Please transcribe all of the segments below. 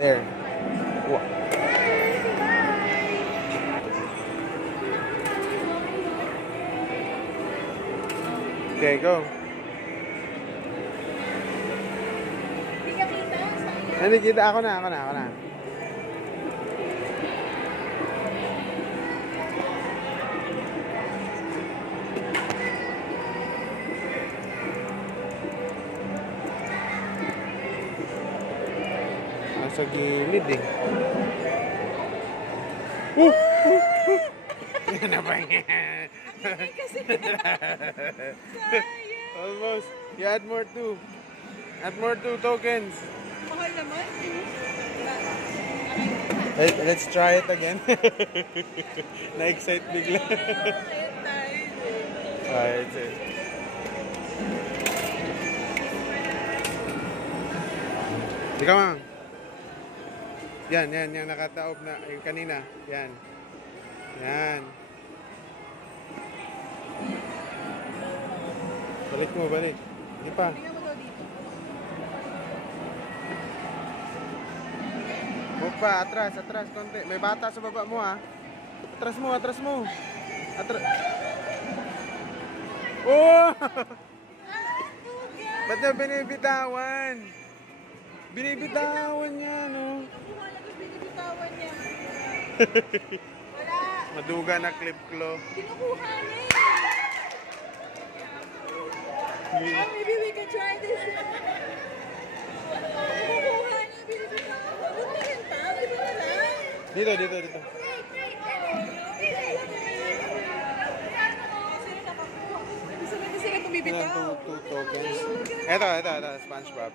There. Okay, go. Hindi ka kita? Hindi kita. Ako na. Nasa gilid eh. Yan na ba yan? Kasi Almost. You add more two. Add more 2 tokens. mahal naman. Let's try it again. Na-excite bigla. Alright, it. Ikaw mang. Yan, yung nakataob na, yung kanina. Yan. Balik mo. Hindi pa. Tingnan mo daw dito. Huwag pa, atras, konti. May bata sa baba mo ha. Atras mo. Oh! Ba't niya binibitawan? Binibitawan niya, no? Nakuha lang yung binibitawan niya. Wala. Maduga na clip-clo. Kinukuha niya Oh, maybe we can try this. Kinukuha niya yung binibitawan. Huwag na yan pa. Di ba na lang? Dito. Kasi na bumibitaw. 2 tokens. Ito, SpongeBob.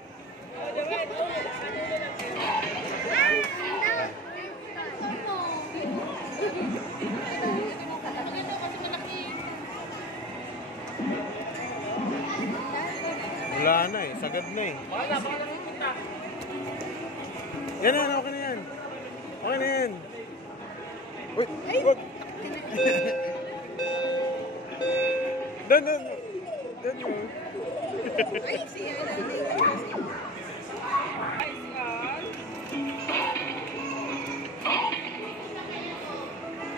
Wala na eh, sagad na eh. Yan, okay na yan. Uy, wag. Doon. Ay, siya na.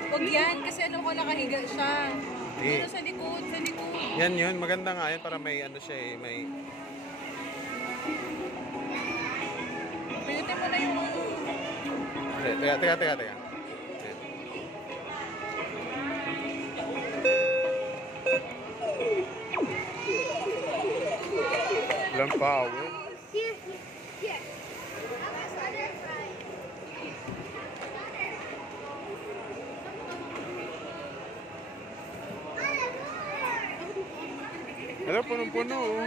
Huwag yan, kasi alam ko nakahiga siya. Dito sa likod. Yan yun, maganda nga yun para may ano siya eh, may... Pinutin mo na yung... Teka. Walang power. Hello, punong-puno oh.